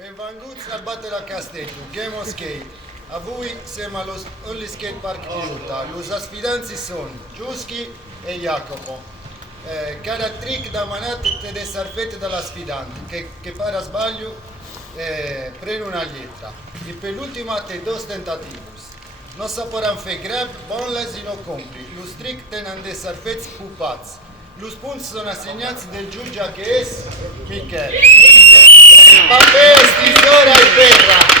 Benvenuti al Battle a Castello, Game of Skate. A voi siamo allo Only Skate Park di Utah. Gli sfidanti sono Giuschi e Jacopo. Cada trick da manate de sarfette dalla sfidante, che para sbaglio prende una lettera. E per l'ultima te dos tentativos. Non saporan fe grab, bonles e no compri. Los trick tenen de sarfetti pupați. Los punti sono assegnati del giudice che è Michele. Papel, tisora e perra.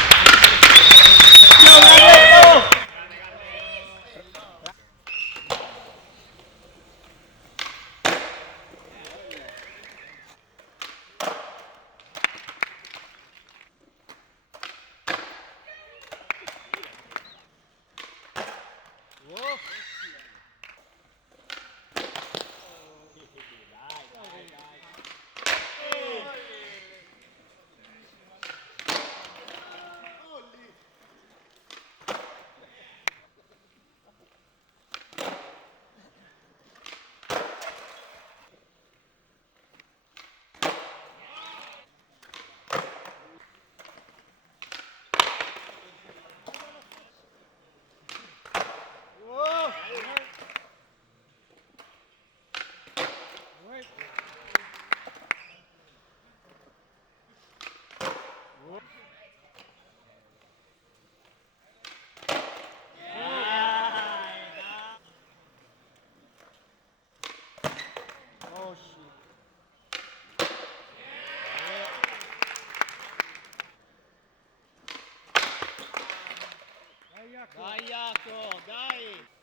Dai Jaco, dai!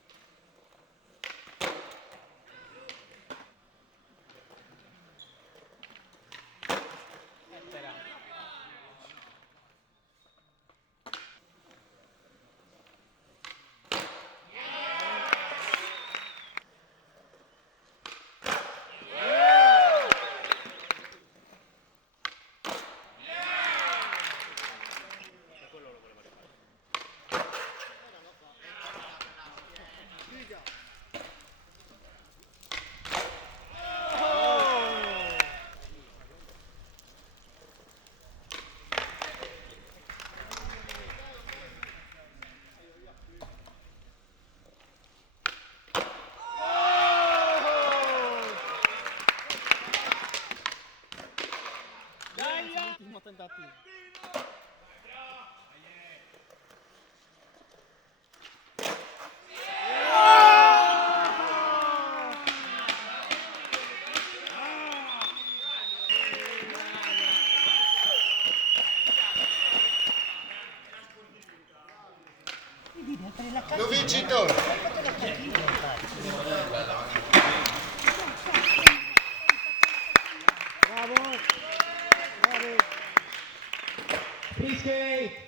Ultimo tentativo. Lo vincitore. Bravo! Bravo! Free skate!